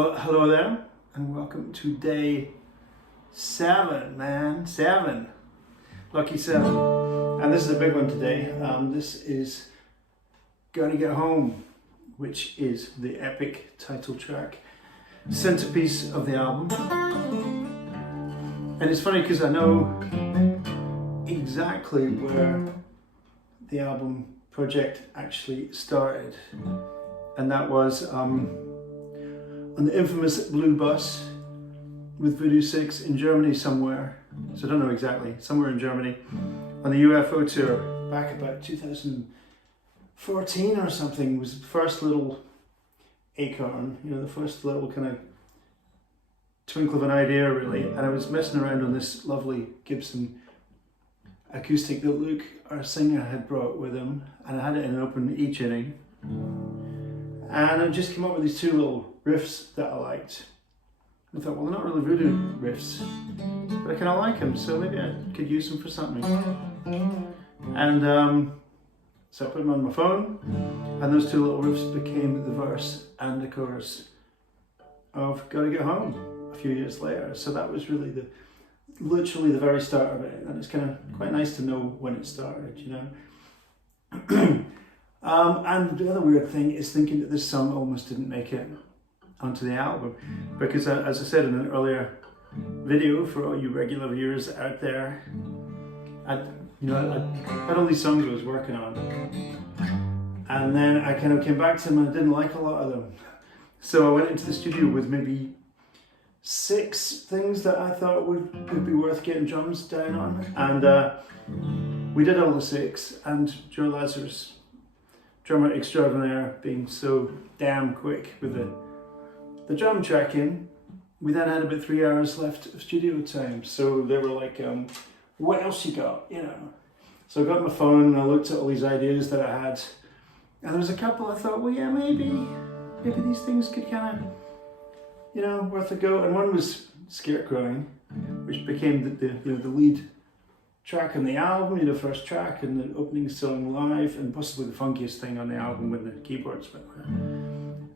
Well, hello there, and welcome to day 7, man. 7. Lucky 7. And this is a big one today. This is Gotta Get Home, which is the epic title track, centerpiece of the album. And it's funny because I know exactly where the album project actually started, and that was on the infamous Blue Bus with Voodoo 6 in Germany somewhere, so I don't know exactly, somewhere in Germany, on the UFO tour back about 2014 or something. Was the first little acorn, the first little kind of twinkle of an idea really, and I was messing around on this lovely Gibson acoustic that Luke, our singer, had brought with him, and I had it in an open E tuning, and I just came up with these two little riffs that I liked. I thought, well, they're not really voodoo riffs, but I kind of like them, so maybe I could use them for something. And so I put them on my phone, and those two little riffs became the verse and the chorus of Gotta Get Home a few years later. So that was really literally the very start of it, and it's kind of quite nice to know when it started, And the other weird thing is thinking that this song almost didn't make it onto the album, because as I said in an earlier video, for all you regular viewers out there, I had all these songs I was working on, and then I kind of came back to them and I didn't like a lot of them. So I went into the studio with maybe 6 things that I thought would be worth getting drums down on, and we did all the 6, and Joe Lazarus, drummer extraordinaire, being so damn quick with the drum tracking, we then had about 3 hours left of studio time. So they were like, what else you got, So I got my phone and I looked at all these ideas that I had, and there was a couple I thought, well, yeah, maybe these things could kind of, worth a go. And one was Scarecrowing, which became the lead track on the album, first track and the opening song live, and possibly the funkiest thing on the album when the keyboards went there.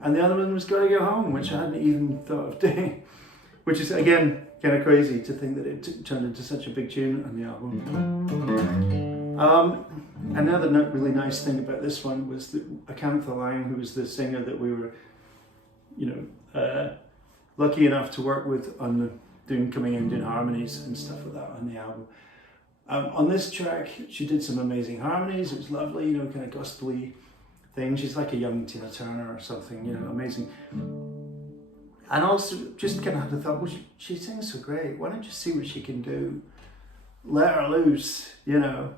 And the other one was Gotta Go Home, which I hadn't even thought of doing, which is again kind of crazy to think that it turned into such a big tune on the album. Another really nice thing about this one was that Acantha Lang, who was the singer that we were, lucky enough to work with on coming in doing harmonies and stuff like that on the album. On this track, she did some amazing harmonies. It was lovely, kind of gospel-y thing. She's like a young Tina Turner or something, amazing. And also just kind of had the thought, well, she sings so great. Why don't you see what she can do? Let her loose, And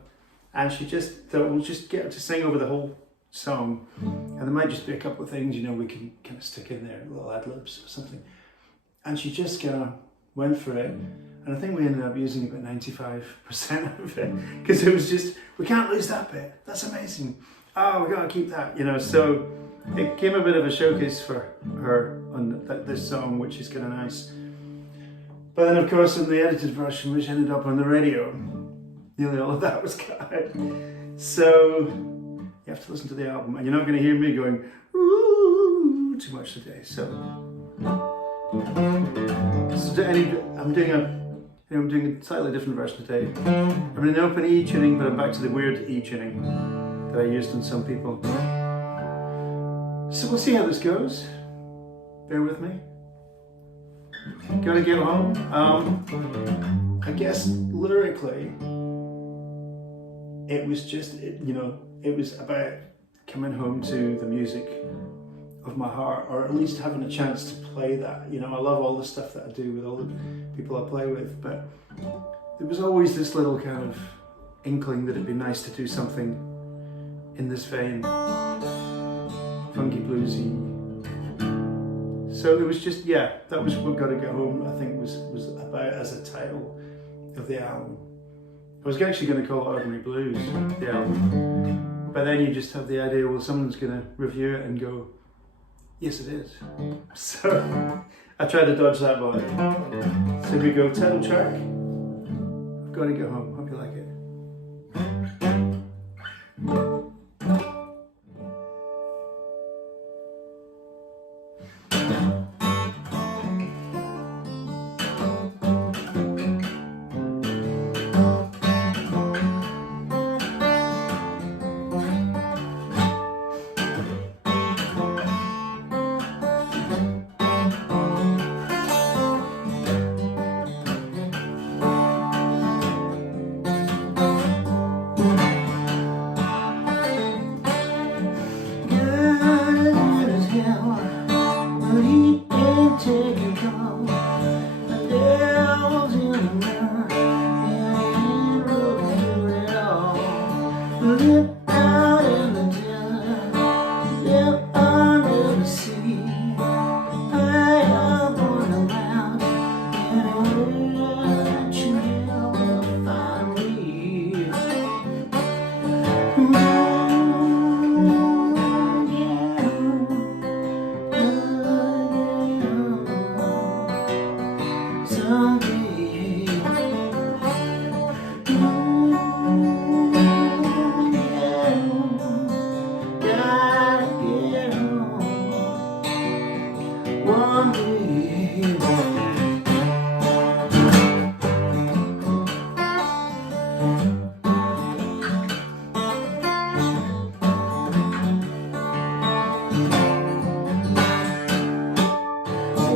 she just thought, we'll just get her to sing over the whole song. And there might just be a couple of things, we can kind of stick in there, little ad-libs or something. And she just kind of went for it. And I think we ended up using about 95% of it, because it was just, we can't lose that bit. That's amazing. Oh, we gotta keep that, So it became a bit of a showcase for her on this song, which is kind of nice. But then, of course, in the edited version, which ended up on the radio, nearly all of that was cut. So you have to listen to the album, and you're not going to hear me going ooh too much today. So I'm doing a slightly different version today. I'm in an open E tuning, but I'm back to the weird E tuning that I used on some people. So we'll see how this goes. Bear with me. Gotta Get Home. I guess lyrically, it was just, it was about coming home to the music of my heart, or at least having a chance to play that. I love all the stuff that I do with all the people I play with, but there was always this little kind of inkling that it'd be nice to do something in this vein, funky bluesy. So it was just, that was what Gotta Get Home, I think, was about as a title of the album. I was actually going to call it Ordinary Blues, the album, but then you just have the idea, well, someone's going to review it and go, yes, it is. So I tried to dodge that bullet. So here we go, title track, I've Gotta Get Home. Hope you like it.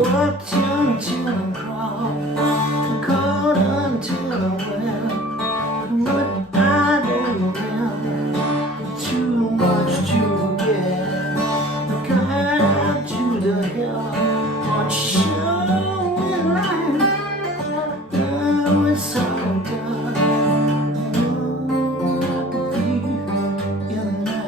Walked until I'm crawled, caught until I went, but I don't remember too much to get. I got out to the hill, watched showing light. Now it's all done. A thief in the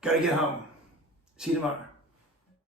Gotta get home. See you tomorrow.